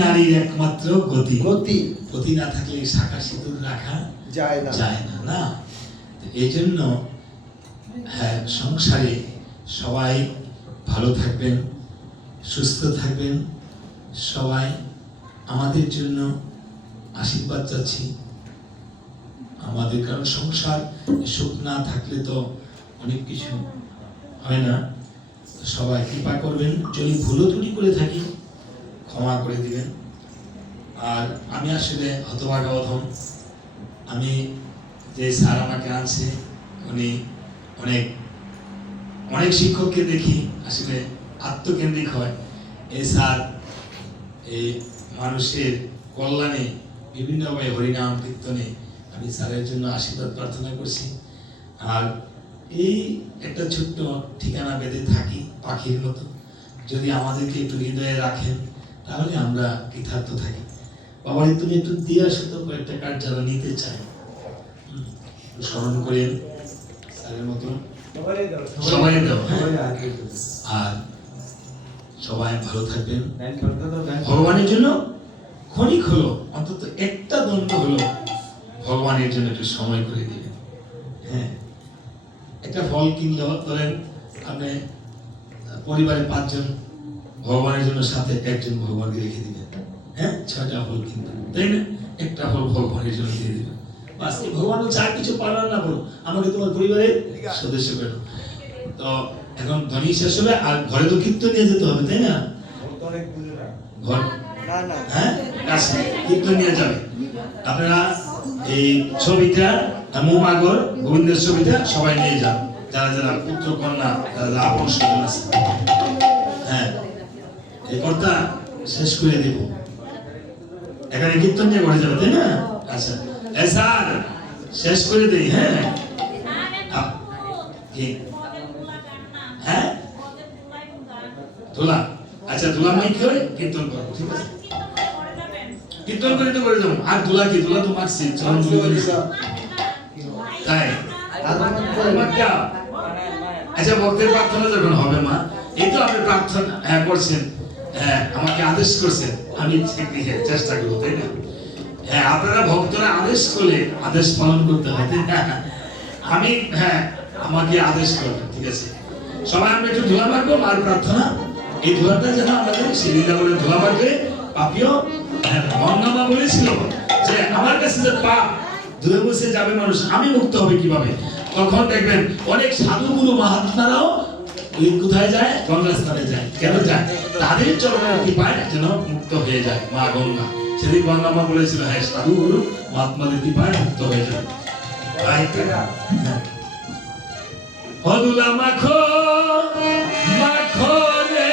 নারীর একমাত্র গতি, গতি গতি না থাকলে শাখা সিঁদুর রাখা যায় না না। এই জন্য হ্যাঁ, সংসারে সবাই ভালো থাকবেন, সুস্থ থাকবেন, সবাই আমাদের জন্য আশীর্বাদ চাচ্ছি আমাদের, কারণ সংসার সুখ না থাকলে তো অনেক কিছু হয় না। সবাই কৃপা করবেন, যদি ভুলও ত্রুটি করে থাকি ক্ষমা করে দিবেন। আর আমি আসলে হতভাগা অধম, আমি যে স্যার আমাকে আনছে উনি অনেক অনেক শিক্ষককে দেখি আসলে আত্মকেন্দ্রিক হয়। এই স্যার এই মানুষের কল্যাণে বিভিন্নভাবে হরিনাম কীর্তনে আমি স্যারের জন্য আশীর্বাদ প্রার্থনা করছি। আর এই একটা ছোট্ট ঠিকানা বেঁধে থাকি পাখির মতো, যদি আমাদেরকে একটু হৃদয়ে রাখেন তাহলে আমরা কৃতার্থ থাকি। বাবা তুমি একটু দিয়ে আসো তো কয়েকটা কার্ড যারা নিতে চায়, স্মরণ করেন স্যারের মতো সবাই দাও। আর সবাই ভালো থাকবেন, ভগবানের জন্য ক্ষণিক হলো অন্তত একটা দণ্ড হলো ভগবানের জন্য একটু সময় করে দিবেন। হ্যাঁ, একটা ফল কিনলো, ধরেন আপনি পরিবারে 5 জন, ভগবানের জন্য সাথে একজন ভগবানকে রেখে দিবেন। হ্যাঁ, 6টা ফল কিনবেন, তাই না? একটা ফল ভগবানের জন্য দিয়ে দিবেন। বাকি ভগবান যা কিছু পালন না করো, আমাকে তোমার পরিবারের সদস্য করো। তো এখন ধনী শেষ হবে আর ঘরে তো কীর্তন নিয়ে যেতে হবে, তাই না? ঘর হ্যাঁ কাছে কীর্তন নিয়ে যাবে। আপনারা এই ছবিটা মোমাগর গোবিন্দের ছবিটা সবাই নিয়ে যান, যারা যারা পুত্র কন্যা যারা আপন স্বজন আছে। হ্যাঁ, এই কথা শেষ করে দেব, এখানে কীর্তন নিয়ে ঘরে যাবে, তাই না? আচ্ছা স্যার শেষ করে দেই। হ্যাঁ হ্যাঁ ধুলা। আচ্ছা ধুলা মাই কি হয়? কীর্তন করবো, ঠিক আছে? কীর্তন করে তো করে যাবো। আর ধুলা কি? ধুলা তো মারছি, চরণ ধুলো করেছি। তাই আচ্ছা, ভক্তের প্রার্থনা যখন হবে মা, এই তো আপনি প্রার্থনা করছেন, আমাকে আদেশ করছেন, আমি চেষ্টা করবো, তাই না? হ্যাঁ, আপনারা ভক্তরা আদেশ করলে আদেশ পালন করতে হবে। আমি আমাকে আদেশ করবেন, ঠিক আছে? সবাই আমরা একটু ধুলা মারবো আর প্রার্থনা, এই ধুলাটা যেন আমাদের সিঁড়িটা বলে ধুলা মারবে পাপিও। গঙ্গামা বলেছিল যে আমার কাছে যে পাপ ধুয়ে মুছে যাবে মানুষ, আমি মুক্ত হবে কিভাবে? তখন দেখবেন অনেক সাধুগুরু মহাত্মারাও কোথায় যায়? গঙ্গা স্থানে যায়। কেন যায়? তাদের চরণের কৃপায় যেন মুক্ত হয়ে যায় মা গঙ্গা। সেদিন গঙ্গামা বলেছিল, হ্যাঁ সাধুগুরু মহাত্মাদের কৃপায় মুক্ত হয়ে যাবে। হদুলা মাখো মাখো রে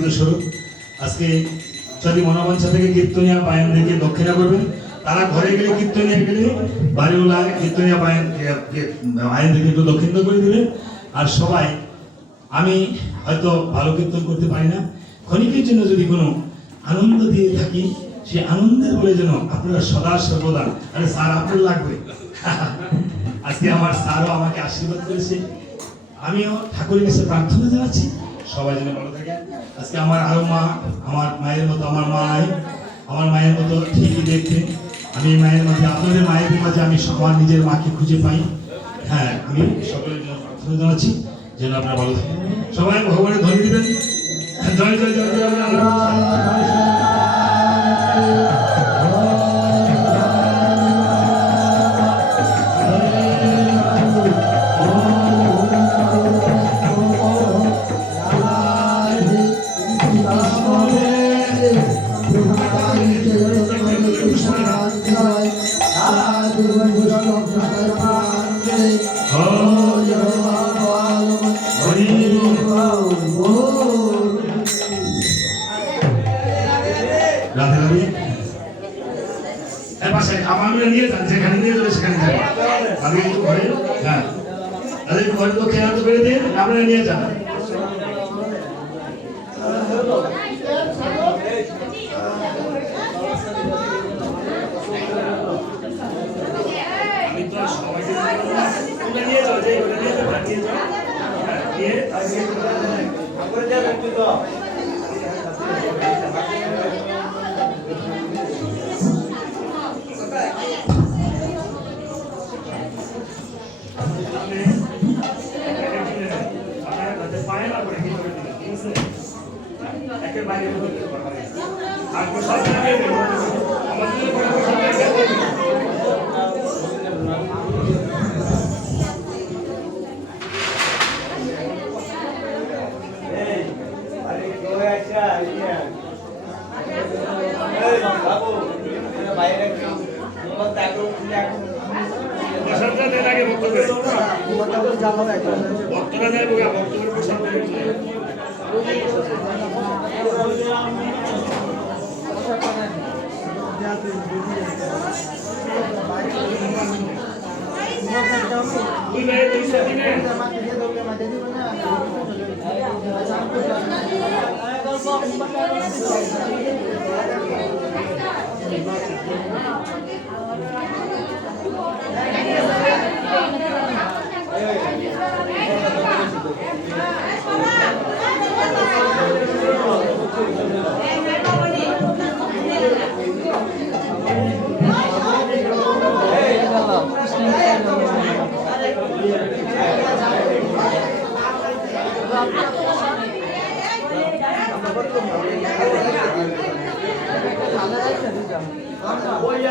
সম্মানিত স্বরূপ আজকে যদি মনোমঞ্চ থেকে কীর্তনিয়া বায়ানদেরকে দক্ষিণা করবেন, তারা ঘরে গেলে কীর্তনিয়া গেলে বাড়িওয়ালা কীর্তনিয়া বায়ানদেরকে একটু দক্ষিণ করে দেবে। আর সবাই, আমি হয়তো ভালো কীর্তন করতে পারি না, ক্ষণিকের জন্য যদি কোনো আনন্দ দিয়ে থাকি, সে আনন্দের বলে যেন আপনারা সদা সর্বদা, আরে স্যার আপনার লাগবে আজকে আমার স্যারও আমাকে আশীর্বাদ করেছে, আমিও ঠাকুরের কাছে প্রার্থনা জানাচ্ছি সবাই যেন ভালো থাকে। আজকে আমার আরো মা, আমার মায়ের মতো আমার মায়ের মতো ঠিকই দেখতে, আমি মায়ের মধ্যে, আপনাদের মায়ের মাঝে আমি আমার নিজের মাকে খুঁজে পাই। হ্যাঁ, আমি সকলের জন্য প্রার্থনা জানাচ্ছি যেন আপনারা ভালো থাকেন। সবাই ভগবানের ধ্বনি দিবেন। জয় জয় জয় জয় নিয়ে যান, যেখানে নিয়ে যাবে সেখানে যাবে। আমি একটু ঘরে, হ্যাঁ তাদের ঘরে তো খেয়াল তো করে দিন, আপনারা নিয়ে যান। আমি তো সবাইকে নিয়ে যাও, যে ঘরে নিয়ে যাবে নিয়ে যাও, নিয়ে ভক্তরা যায় ভক্তদের প্রসাদ Oye,